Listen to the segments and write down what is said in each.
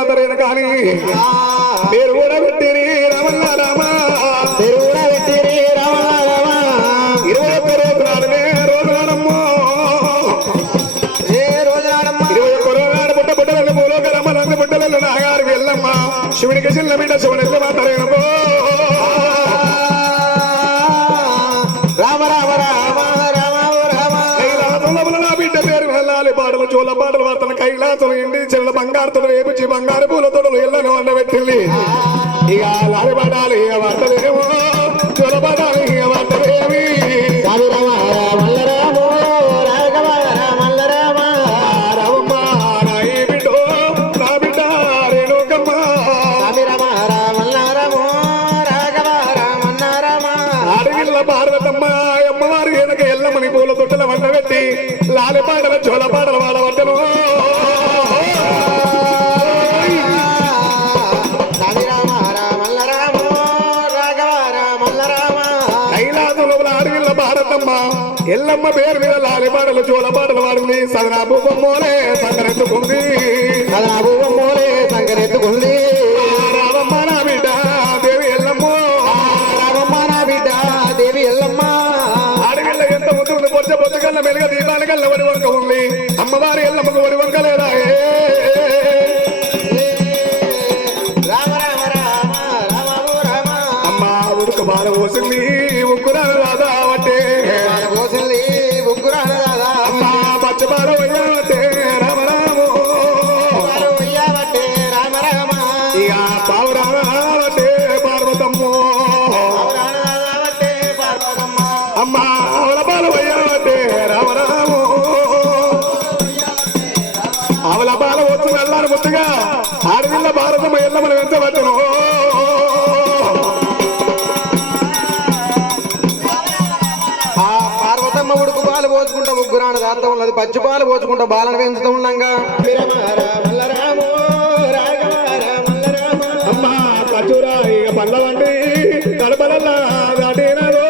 మాతరేన కానీ పేరు కూడా పెట్టిరి రమణ రామ పేరు కూడా పెట్టిరి రమణ రామ 21 రోజు నాడనే రోజు నాడమ్మో ఏ రోజు నాడమ్మ 21 రోజు నాడు పుట్ట పుట్టలలో భూలోక రమ్మనందు పుట్టలలో నాగారు వెళ్ళమ్మ శివునికి చిన్న బిడ్డ శివుని మాతరేన పాటలు చోళ పాటలు వార్తలు కైలాసం ఇండి చెల్ల బంగారుతో రేపుచి బంగారు పూలతో ఎల్లను వండబెట్టింది ఇక లాలి పడాలి ఇక వంటలేమో చోళ పడాలి ఇక వంటలేమి రామమ్మ నా ఈ బిడ్డో నా బిడ్డ రేణుకమ్మ అడవిల్ల పార్వతమ్మ అమ్మవారి వెనక ఎల్లమని పూల తొట్టల వండబెట్టి లాలి పాటల చోళ పాటలు వాడవద్దను కైలాసంలో అడవిల్ల భారతమ్మ ఎల్లమ్మ పేరు మీద లాలి పాటలు చోళ పాటలు వాడింది సదనా భూపమ్మోలే సంగరెత్తుకుంది సదనా భూపమ్మోలే సంగరెత్తుకుంది రామమ్మ నా బిడ్డ దేవి ఎల్లమ్మో రామమ్మ నా బిడ్డ దేవి ఎల్లమ్మ అడవిల్ల ఎంత ముందు పొచ్చ పొచ్చగల్ల మెలుగ దీపానికల్ల వడి వంక ఉంది అమ్మవారి ఎల్లమ్మకు వడి వంక లేదా అమ్మ ఉడుక బాల పోసింది ఉక్కురాను రాదా అంటే పోసింది ఉక్కురాను రాదా అమ్మ పచ్చ బాల పోయావటే రామరాము రామరామ ఇక పావురావటే పార్వతమ్మో అమ్మ ఆవుల బాల పోయావటే రామరాము ఆవుల బాల వచ్చి వెళ్ళాలి ముద్దుగా ఆడవిల్ల భారతమ్మ ఎల్లమ్మను వెంచవచ్చును ఉడుకు పాలు పోసుకుంటా ముగ్గురాను దాంతో ఉన్నది పచ్చి పాలు పోసుకుంటా బాలను పెంచుతూ ఉన్నాగా అమ్మా కచూరా ఇక పళ్ళవండి కడపలల్లా దాటినారు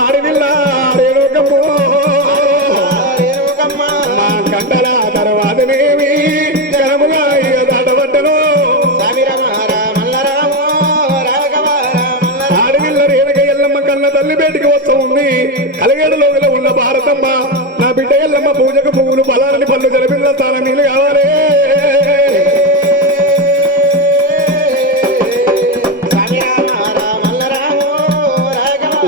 అడవిల్ల రేణుకమ్మ కంటల తర్వాతనేమి కనముగా ఇక దాటబట్టను తల్లి బయటికి వస్తూ ఉంది కలిగేడులో ఉన్న భారతమ్మ నా బిడ్డ ఎల్లమ్మ పూజకు పువ్వులు బలాలని పళ్ళు జరిపిన తాన నీళ్ళు కావాలి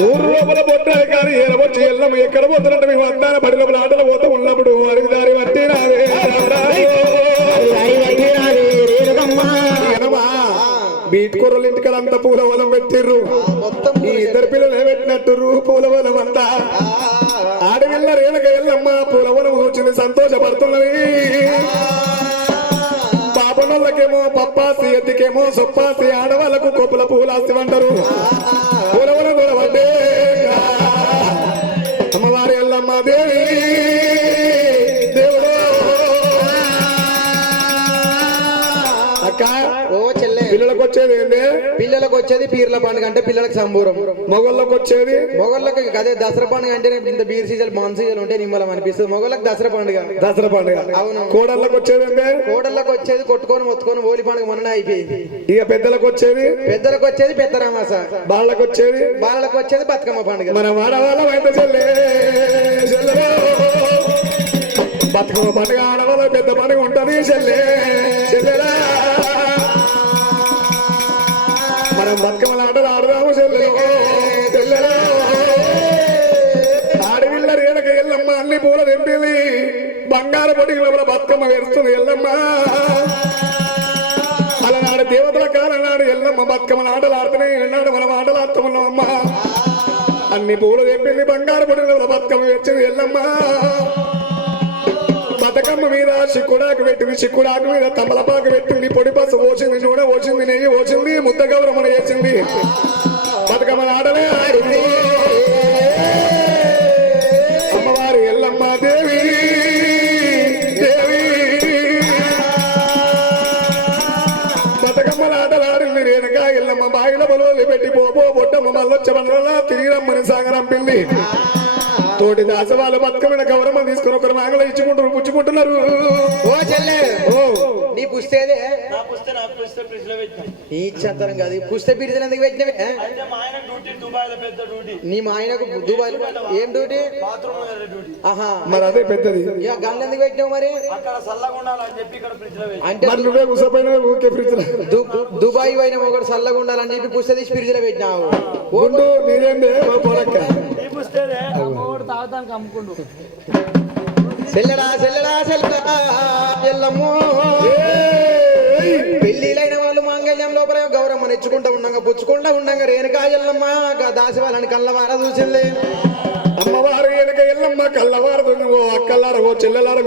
ఊరు లోపల పొట్టాలి కానీ ఏరవచ్చి ఎల్లమ్మ ఎక్కడ పోతున్నట్టు మేము అందాన బడి లోపల ఆటలు పోతూ ఉన్నప్పుడు అడిగి దారి పట్టి రాదే బీట్ కూరలు ఇంటికలంతా పూలవనం పెట్టిర్రు ఈ ఇద్దరు పిల్లలు పెట్టినట్టు పూలవనం అంతా ఆడవిల్ల రేణుక ఎల్లమ్మ పూలవనం కూర్చుని సంతోషపడుతున్నది పాపనోళ్ళకేమో పప్పాసి ఎత్తికేమో సొప్పాసి ఆడవాళ్ళకు కొప్పుల పూలాసి అంటారు పూలవనం కూడా పడ్డే అమ్మవారి ఎల్లమ్మ దేవి దేవుడు అక్క పిల్లలకు వచ్చేది ఏంటి పిల్లలకు వచ్చేది పీర్ల పండుగ అంటే పిల్లలకు సంబూరం మొగళ్ళకి వచ్చేది మొగళ్ళకి అదే దసరా పండుగ అంటే ఇంత బీర్ సీజన్ మాన్ సీజన్ ఉంటే నిమ్మలం అనిపిస్తుంది మొగళ్ళకి దసరా పండుగ అవును కోడళ్ళకి వచ్చేది ఏంటి కోడళ్ళకి వచ్చేది కొట్టుకొని మొత్తుకొని హోలీ పండుగ మొన్న అయిపోయింది ఇక పెద్దలకు వచ్చేది పెద్దరామాస బాళ్ళకి వచ్చేది బతుకమ్మ పండుగ మన ఆడవాళ్ళం అయితే బతుకమ్మ పండుగ ఆడవాళ్ళ పెద్ద పండుగ ఉంటుంది చెల్లెలా మనం బతుకమ్మల ఆటలు ఆడదాము చెల్లెలా ఆడవిల్ల రేణుక ఎల్లమ్మ అన్ని పూల తెంపింది బంగారు పొడికి లోపల బతుకమ్మ వేస్తుంది ఎల్లమ్మ అలనాడు దేవతల కాలం నాడు ఎల్లమ్మ బతుకమ్మల ఆటలు ఆడుతున్నాయి ఎన్నాడు మనం ఆటలు ఆడుతున్నాం అమ్మ అన్ని పూలు తెంపింది బంగారు పొడికి లోపల బతుకమ్మ వేస్తుంది ఎల్లమ్మ బతుకమ్మ మీద చిక్కుడాకు పెట్టింది చిక్కుడాకు మీద తమలపాకు పెట్టింది పొడి పసు పోసింది నూనె పోసింది నెయ్యి పోసింది ముద్ద గౌరమ్మన వేసింది బతుకమ్మ ఆటలే ఆడింది అమ్మవారి ఎల్లమ్మ దేవి బతుకమ్మల ఆటలు ఆడింది రేణుక ఎల్లమ్మ బాయిల బలు పెట్టి పోపో బొట్టమ్మ మల్లొచ్చ బండ్ల తిరిగి రమ్మని సాగరంపింది తోటి దాసవాళ్ళు బతుకమైన గౌరవం తీసుకుని ఒకరు మాగలు ఇచ్చుకుంటారు పుచ్చుకుంటున్నారు. ఓ చెల్లె ఓ నీ పుస్తేదే నా పుస్తకం ఫ్రిడ్జ్ లో పెట్టినా. ఈ చంతరం కాదు ఈ పుస్తక పీడిసలు ఎందుకు పెట్టినవే అయితే మా ఆయన డ్యూటీ దుబాయ్ లో పెద్ద డ్యూటీ. నీ మా ఆయనకు దుబాయ్ ఏం డ్యూటీ బాత్రూమ్ డ్యూటీ. ఆహా మరి అదే పెద్దది. ఇక గన్ను ఎందుకు పెట్టినావు మరి అక్కడ చల్లగా ఉండాలని చెప్పి ఇక్కడ ఫ్రిడ్జ్ లో పెట్టినా. అంటే మరి నువ్వే కుసపోయినా ఊరికే ఫ్రిడ్జ్ దుబాయ్ పోయిన ఒకటి చల్లగా ఉండాలని చెప్పి పుస్తక తీసి ఫ్రిడ్జ్ లో పెట్టినావు గుండు నీదేందే పోలక్క. ఈ పుస్తేదే తాగుతానికి అమ్ముకుండు. సెల్లడా సెల్లడా సెల్లడా ఎల్లమ్మో పెళ్లిలైన వాళ్ళు మాంగళ్యం లోపల గౌరమ్మ నెచ్చుకుంటా ఉండంగా పుచ్చుకుంటా ఉండంగా రేణుకా ఎల్లమ్మ దాసి వాళ్ళని కళ్ళవార చూసింది. అమ్మవారు వెనక ఎల్లమ్మ కళ్ళవారు ఓ అక్కలార ఓ చెల్లెలార